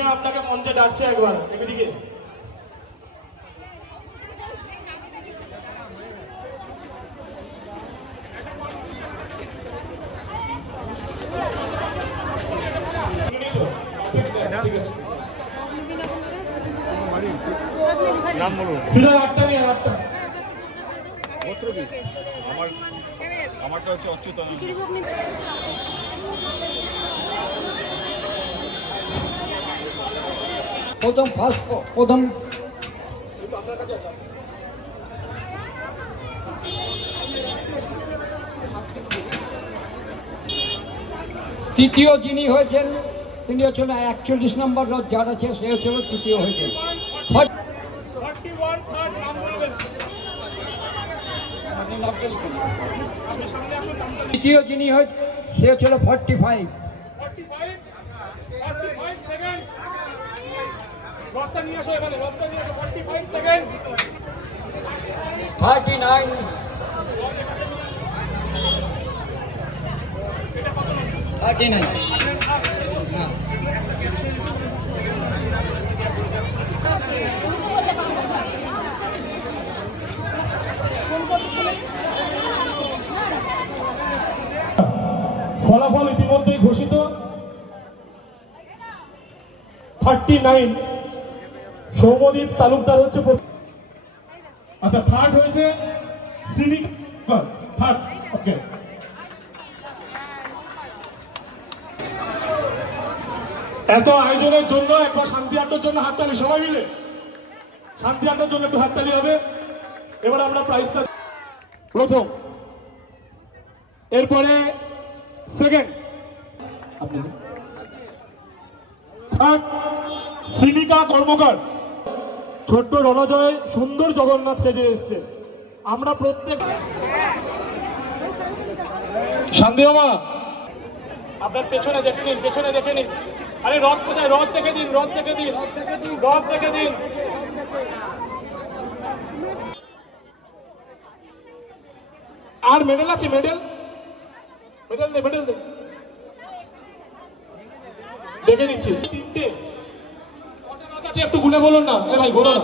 দুনিয়া আপনাকে মঞ্চে ডাকছে একবার এদিকে। ঠিক আছে নাম বলুন। ফিরে আটটা নিয়ে আটটা। আমারটা হচ্ছে অচ্যুত। প্রথম তৃতীয় যিনি হয়েছেন তিনি হচ্ছেন 41 নম্বর রথ যার আছে সে হচ্ছিল তৃতীয় হয়েছেন। তৃতীয় যিনি হয়েছে সে হচ্ছিল 45। রথটা নিয়ে আসো এখানে, রথটা নিয়ে আসো। 45 সেকেন্ড। 39। 39। ফলাফল ইতিমধ্যেই ঘোষিত। 39 সৌমদীপ তালুকদার হচ্ছে। আচ্ছা, থার্ড হয়েছে শ্রীনিকা। থার্ড, ওকে। এত আয়োজনের জন্য একবার শান্তি আড্ডার জন্য হাততালি, সবাই মিলে শান্তি আড্ডার জন্য একটু হাততালি হবে। এবার আমরা প্রাইজটা প্রথম, এরপরে সেকেন্ড, থার্ড শ্রীনিকা কর্মকার। ছোট্ট রণজয় সুন্দর জগন্নাথ সেজে এসছে। আমরা প্রত্যেক শান্তি মামা আপনার পেছনে দেখে নিন, পেছনে দেখে নিন। আরে রথ কোথায়? রথ দেখে দিন, রথ দেখে দিন, রথ দেখে দিন। আর মেডেল আছে? মেডেল, মেডেল দে, মেডেল দে। দেখে নিচ্ছি। তিনটে একটু গুনে বলুন না। এ ভাই, বলো না।